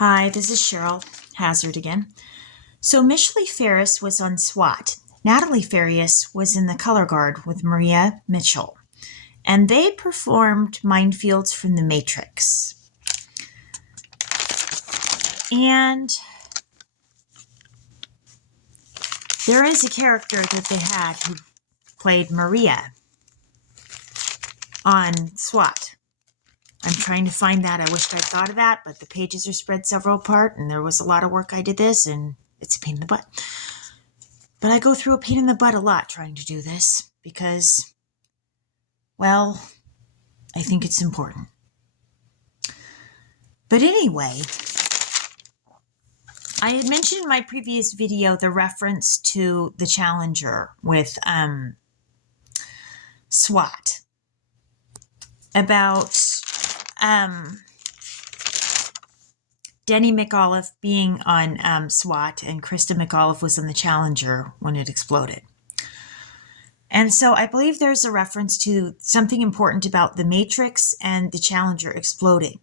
Hi, this is Cheryl Hazzard again. So Michelle Ferris was on SWAT. Natalie Farias was in the color guard with Maria Mitchell. And they performed minefields from the Matrix. And there is a character that they had who played Maria on SWAT. I'm trying to find that. I wished I'd thought of that, but the pages are spread several apart, and there was a lot of work I did this, and it's a pain in the butt. But I go through a pain in the butt a lot trying to do this because, well, I think it's important. But anyway, I had mentioned in my previous video the reference to the Challenger with SWAT about Denny McAuliffe being on SWAT and Krista McAuliffe was on the Challenger when it exploded. And so I believe there's a reference to something important about the Matrix and the Challenger exploding.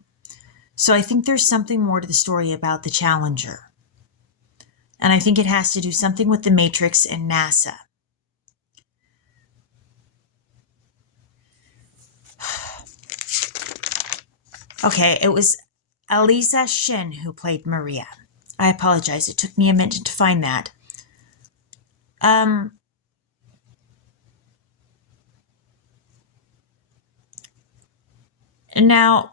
So I think there's something more to the story about the Challenger. And I think it has to do something with the Matrix and NASA. Okay, it was Aliza Shin who played Maria. I apologize. It took me a minute to find that. Now,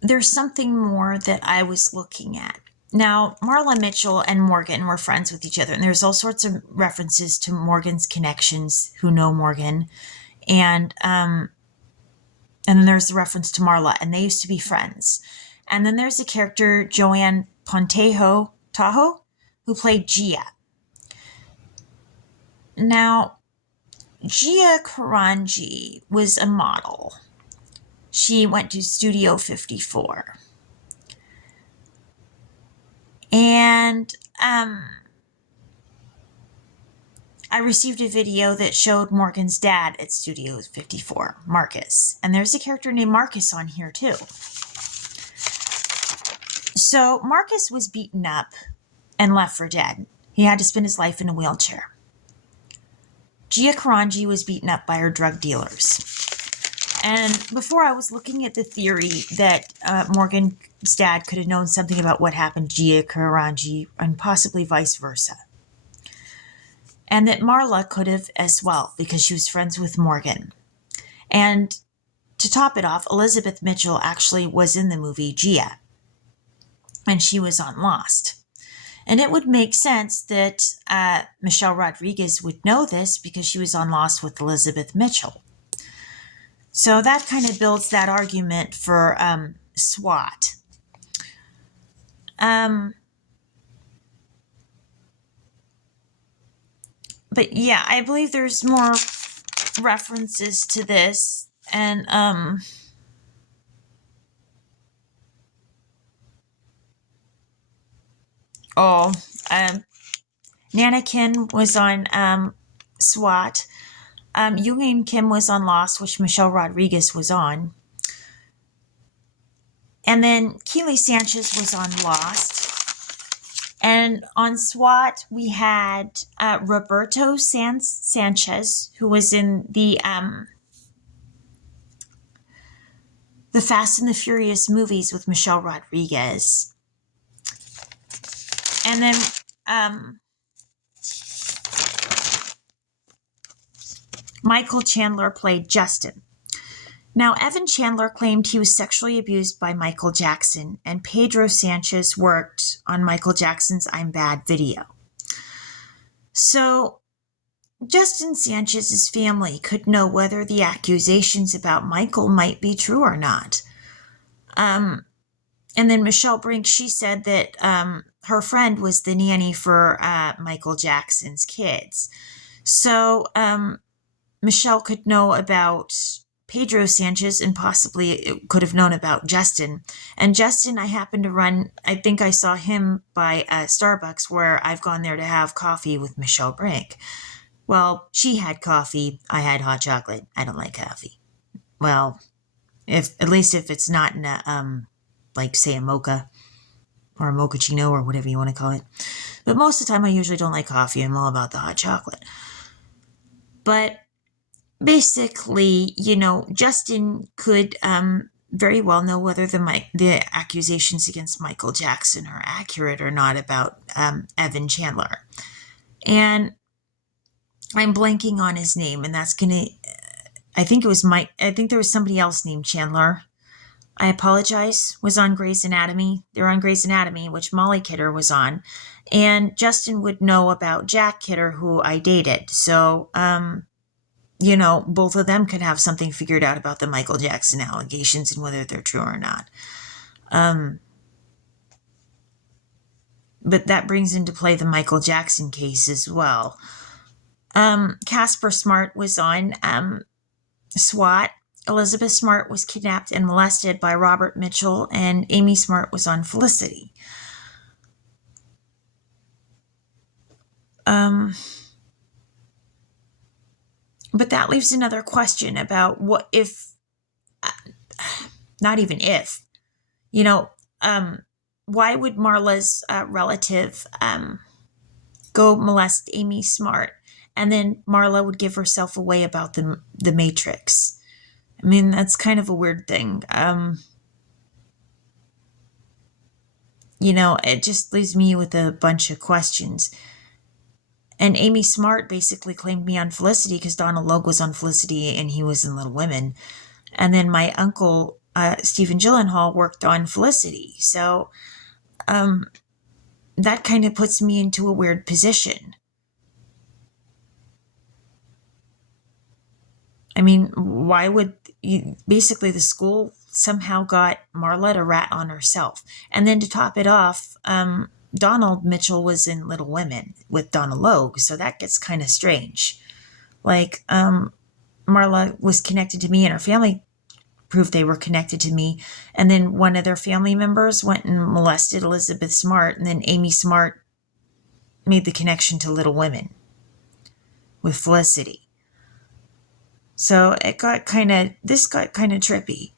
there's something more that I was looking at. Now, Marla Mitchell and Morgan were friends with each other, and there's all sorts of references to Morgan's connections who know Morgan. And then there's the reference to Marla, and they used to be friends. And then there's the character Joanne Pontejo Tahoe, who played Gia. Now, Gia Karanji was a model. She went to Studio 54. And I received a video that showed Morgan's dad at Studio 54, Marcus. And there's a character named Marcus on here too. So Marcus was beaten up and left for dead. He had to spend his life in a wheelchair. Gia Karanji was beaten up by her drug dealers. And before I was looking at the theory that Morgan's dad could have known something about what happened to Gia Karanji and possibly vice versa. And that Marla could have as well because she was friends with Morgan. And to top it off, Elizabeth Mitchell actually was in the movie Gia. And she was on Lost. And it would make sense that Michelle Rodriguez would know this because she was on Lost with Elizabeth Mitchell. So that kind of builds that argument for SWAT. But yeah, I believe there's more references to this. And Nana Kim was on SWAT. Yoon Kim was on Lost, which Michelle Rodriguez was on. And then Keely Sanchez was on Lost. And on SWAT, we had Roberto Sanchez, who was in the Fast and the Furious movies with Michelle Rodriguez. And then Michael Chandler played Justin. Now, Evan Chandler claimed he was sexually abused by Michael Jackson, and Pedro Sanchez worked on Michael Jackson's I'm Bad video. So, Justin Sanchez's family could know whether the accusations about Michael might be true or not. And then Michelle Brink, she said that her friend was the nanny for Michael Jackson's kids. So, Michelle could know about Pedro Sanchez and possibly could have known about Justin. And Justin, I happened to run, I think I saw him by Starbucks where I've gone there to have coffee with Michelle Brink. Well, she had coffee. I had hot chocolate. I don't like coffee. Well, at least if it's not in a like, say, a mocha or a mochaccino or whatever you want to call it. But most of the time, I usually don't like coffee. I'm all about the hot chocolate. But basically, Justin could very well know whether the accusations against Michael Jackson are accurate or not about Evan Chandler. And I'm blanking on his name, and that's gonna. I think it was I think there was somebody else named Chandler. I apologize. Was on Grey's Anatomy. They're on Grey's Anatomy, which Molly Kidder was on, and Justin would know about Jack Kidder, who I dated. So, both of them could have something figured out about the Michael Jackson allegations and whether they're true or not. But that brings into play the Michael Jackson case as well. Casper Smart was on SWAT. Elizabeth Smart was kidnapped and molested by Robert Mitchell, and Amy Smart was on Felicity. But that leaves another question about what if, not even if, why would Marla's relative go molest Amy Smart, and then Marla would give herself away about the Matrix? I mean, that's kind of a weird thing. It just leaves me with a bunch of questions. And Amy Smart basically claimed me on Felicity because Donald Logue was on Felicity and he was in Little Women. And then my uncle, Stephen Gyllenhaal, worked on Felicity. So that kind of puts me into a weird position. I mean, why would basically the school somehow got Marla to rat on herself? And then to top it off, Donald Mitchell was in Little Women with Donald Logue, so that gets kind of strange. Like, Marla was connected to me and her family proved they were connected to me, and then one of their family members went and molested Elizabeth Smart, and then Amy Smart made the connection to Little Women with Felicity. So this got kind of trippy.